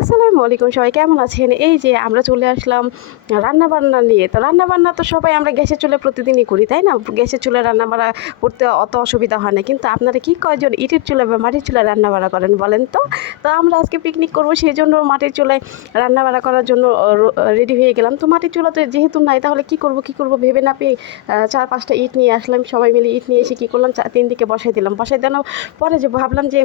আসসালামু আলাইকুম, সবাই কেমন আছেন? এই যে আমরা চলে আসলাম রান্না বান্না নিয়ে। তো রান্না বান্না তো সবাই আমরা গ্যাসের চুলে প্রতিদিনই করি, তাই না? গ্যাসের চুলে রান্না বান্না করতে অত অসুবিধা হয় না। কিন্তু আপনারা কি কয়জন ইটের চুলে বা মাটির চুলে রান্না বান্না করেন বলেন তো? তো আমরা আজকে পিকনিক করব, সেই জন্য মাটির চুলায় রান্না বান্না করার জন্য রেডি হয়ে গেলাম। তো মাটির চুলাতে যেহেতু নাই, তাহলে কি করব কি করব ভেবে না পেয়ে চার পাঁচটা ইট নিয়ে আসলাম। সবাই মিলে ইট নিয়ে এসে কী করলাম? তিন দিকে বসাই দিলাম। বসাই দেওয়ার পরে যে ভাবলাম যে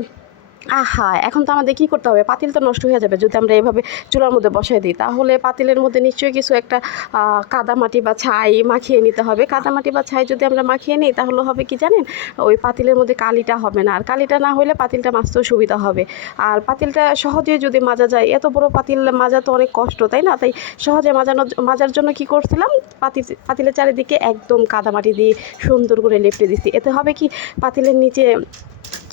আহা, এখন তো আমাদের কী করতে হবে? পাতিল তো নষ্ট হয়ে যাবে যদি আমরা এভাবে চুলার মধ্যে বসাই দিই। তাহলে পাতিলের মধ্যে নিশ্চয়ই কিছু একটা কাদামাটি বা ছাই মাখিয়ে নিতে হবে। কাদামাটি বা ছাই যদি আমরা মাখিয়ে নিই, তাহলে হবে কি জানেন? ওই পাতিলের মধ্যে কালিটা হবে না। আর কালিটা না হলে পাতিলটা মাজতেও সুবিধা হবে। আর পাতিলটা সহজে যদি মাজা যায়, এত বড় পাতিল মাজা তো অনেক কষ্ট, তাই না? তাই সহজে মাজানোর মাজার জন্য কি করছিলাম? পাতিল, পাতিলের চারিদিকে একদম কাদামাটি দিয়ে সুন্দর করে লেপটে দিচ্ছি। এতে হবে কি? পাতিলের নিচে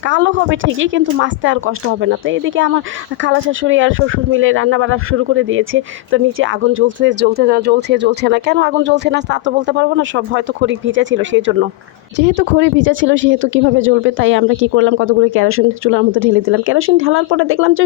কালো হবে ঠিকই, কিন্তু মাছতে আর কষ্ট হবে না। তো এদিকে আমার খালা শাশুড়ি আর শ্বশুর মিলে রান্না বান্না শুরু করে দিয়েছে। তো নিচে আগুন জ্বলছে জ্বলছে না, জ্বলছে জ্বলছে না। কেন আগুন জ্বলছে না, তা তো বলতে পারব না, সব হয়তো খড়ি ভিজা ছিল সেই জন্য যেহেতু খড়ি ভিজা ছিল, সেহেতু কীভাবে জ্বলবে তাই আমরা কি করলাম, কতগুলো ক্যারোসিন চুলার মধ্যে ঢেলে দিলাম। কেরোসিন ঢালার পরে দেখলাম যে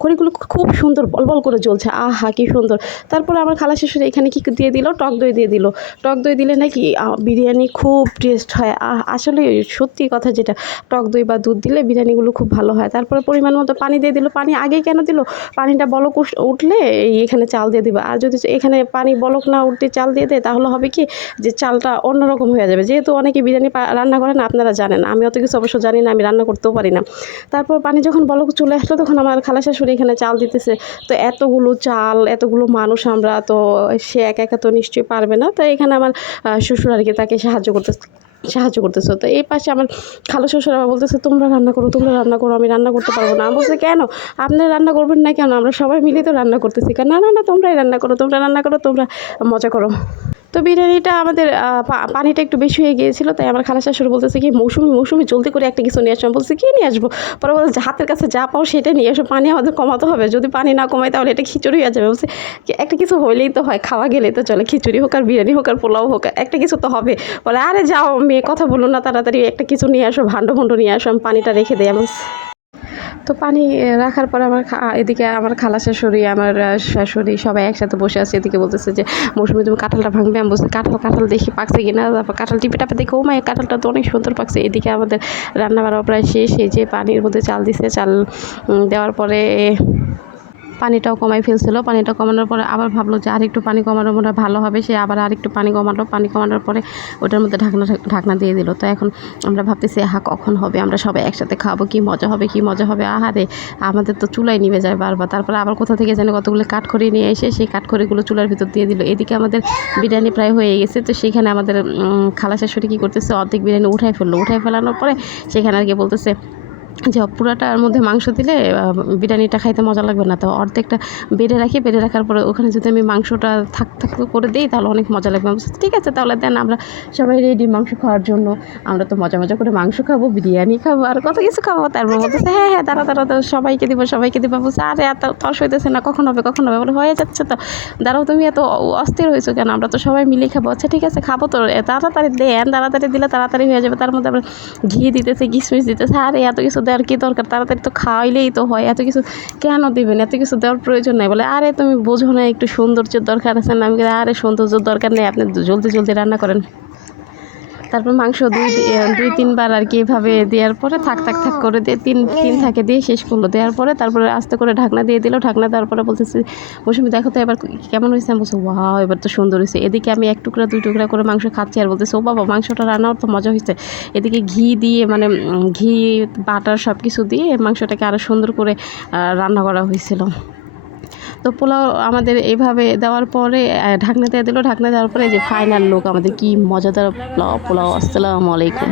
খড়িগুলো খুব সুন্দর বলবল করে জ্বলছে। আহা, কি সুন্দর! তারপরে আমার খালা শাশুড়ি এখানে কি দিয়ে দিল? টক দই দিয়ে দিল। টক দই দিলে নাকি বিরিয়ানি খুব টেস্ট হয়। আসলে সত্যি কথা যেটা, টক দই বা দুধ দিলে বিরিয়ানিগুলো খুব ভালো হয়। তারপরে পরিমাণ মতো পানি দিয়ে দিল। পানি আগেই কেন দিল? পানিটা বলক উঠলে এখানে চাল দিয়ে দিবে। আর যদি এখানে পানি বলক না উঠতে চাল দিয়ে দেয়, তাহলে হবে কি যে চালটা অন্যরকম হয়ে যাবে। যেহেতু অনেকে বিরিয়ানি রান্না করেন আপনারা জানেন। আমি অত কিছু অবশ্য জানি না, আমি রান্না করতেও পারি না। তারপর পানি যখন বলক চলে আসলো, তখন আমার খালা শাশুড়ি এখানে চাল দিতেছে। তো এতগুলো চাল, এতগুলো মানুষ আমরা, তো সে একা একা তো নিশ্চয়ই পারবে না। তো এখানে আমার শ্বশুর আর কি তাকে সাহায্য করতে সাহায্য করতেছো। তো এই পাশে আমার খালো শ্বশুর আবার বলতেছে, তোমরা রান্না করো, তোমরা রান্না করো, আমি রান্না করতে পারব না। বলছে, কেন? আপনি রান্না করবেন না কেন? আমরা সবাই মিলে তো রান্না করতেছি। না না না, তোমরাই রান্না করো, তোমরা রান্না করো, তোমরা মজা করো। তো বিরিয়ানিটা আমাদের পানিটা একটু বেশি হয়ে গিয়েছিল, তাই আমার খালা শাশুড়ি বলতেছে কি, মৌসুমি মৌসুমি, জলদি করে একটা কিছু নিয়ে আসো। আমি বলছি, কি নিয়ে আসব? পরে বলছে হাতের কাছে যা পাও সেটা নিয়ে এসো পানি আমাদের কমাতে হবে। যদি পানি না কমাই তাহলে এটা খিচুড়ি হয়ে যাবে। বলছে একটা কিছু হইলেই তো হয়, খাওয়া গেলেই তো চলে, খিচুড়ি হোক আর বিরিয়ানি হোক আর পোলাও হোক, একটা কিছু তো হবে। বলে, আরে যাও, মেয়ে, কথা বলুন না, তাড়াতাড়ি একটা কিছু নিয়ে আসো ভাণ্ড ভণ্ড নিয়ে আসো, আমি পানিটা রেখে দেয় আমি তো পানি রাখার পর আমার এদিকে আমার খালা শাশুড়ি, আমার শাশুড়ি সবাই একসাথে বসে আছে। এদিকে বলতেছে যে, মৌসুমি, তুমি কাঁঠালটা ভাঙবে? আমি বলছি, কাঁঠাল কাঁঠাল দেখি পাকছে কিনা? তারপর কাঁঠাল টিপে টাপে দেখি, ও মায়ের কাঁঠালটা তো অনেক সুন্দর পাকছে। এদিকে আমাদের রান্না প্রায় শেষ, এই যে পানির মধ্যে চাল দিছে, চাল দেওয়ার পরে পানিটাও কমাই ফেলছিল। পানিটা কমানোর পরে আবার ভাবলো যে আরেকটু পানি কমানো মনে ভালো হবে। সে আবার আরেকটু পানি কমালো। পানি কমানোর পরে ওটার মধ্যে ঢাকনা ঢাকনা দিয়ে দিল। তো এখন আমরা ভাবতেছি, আহা, কখন হবে? আমরা সবাই একসাথে খাব। কি মজা হবে, কি মজা হবে? আহারে আমাদের তো চুলাই নিভে যায় বারবার। তারপরে আবার কোথা থেকে যেন কতগুলো কাঠখড়ি নিয়ে এসে সেই কাঠখড়িগুলো চুলার ভিতর দিয়ে দিল। এদিকে আমাদের বিরিয়ানি প্রায় হয়ে গেছে। তো সেখানে আমাদের খালা শাশুড়ি কী করতেছে? অর্ধেক বিরিয়ানি উঠাই ফেলল। উঠাই ফেলানোর পরে সেখানে আর কি বলতেছে যে পুরাটার মধ্যে মাংস দিলে বিরিয়ানিটা খাইতে মজা লাগবে না। তো অর্ধেকটা বেড়ে রাখি, বেড়ে রাখার পরে ওখানে যদি আমি মাংসটা থাক থাক করে দিই, তাহলে অনেক মজা লাগবে। ঠিক আছে, তাহলে দেন, আমরা সবাই রেডি মাংস খাওয়ার জন্য। আমরা তো মজা মজা করে মাংস খাব, বিরিয়ানি খাব, আর কত কিছু খাব। তারপর বলতেছে হ্যাঁ হ্যাঁ দাঁড়া দাঁড়া তো সবাইকে দিব সবাইকে দিব। বলছে, আরে এত তর্স হইতেছে না, কখন হবে কখন হবে? বলে, হয়ে যাচ্ছে তো। দাঁড়াও, তুমি এত অস্থির হয়েছো কেন? আমরা তো সবাই মিলে খাব। আচ্ছা ঠিক আছে, খাব তো। তাড়াতাড়ি দেন, তাড়াতাড়ি দিলে তাড়াতাড়ি হয়ে যাবে। তার মধ্যে আবার ঘি দিতেছে, কিশমিশ দিতেছে। আরে, এত কিছু দেওয়ার কি দরকার? তাড়াতাড়ি তো খাওয়াইলেই তো হয়। এত কিছু কেন দিবেন? এত কিছু দেওয়ার প্রয়োজন নাই। বলে, আরে, তুমি বোঝো না, একটু সৌন্দর্যের দরকার আছে না? আমি আরে, সৌন্দর্যের দরকার নেই। আপনি জলদি জলদি রান্না করেন। তারপর মাংস দুই দুই, তিনবার আর কি এভাবে দেওয়ার পরে থাক থাক থাক করে দিয়ে তিন তিন থাকে দিয়ে শেষ করল। দেওয়ার পরে তারপরে আস্তে করে ঢাকনা দিয়ে দিল। ঢাকনা দেওয়ার পরে বলতেছি, মৌসুমি, দেখো তো এবার কেমন হয়েছে? আমি বলছি, ওয়াও, এবার তো সুন্দর হয়েছে। এদিকে আমি এক টুকরা, দুই টুকরা করে মাংস খাচ্ছি আর বলতেছি, ও বাবা, মাংসটা রান্নাও তো মজা হয়েছে। এদিকে ঘি দিয়ে মানে ঘি, বাটার সব কিছু দিয়ে মাংসটাকে আরও সুন্দর করে রান্না করা হয়েছিল। তো পোলাও আমাদের এভাবে দেওয়ার পরে ঢাকনা দিয়ে দিল। ঢাকনা দেওয়ার পরে যে ফাইনাল লোক আমাদের কি মজাদার পোলাও পোলাও, আসসালামু আলাইকুম।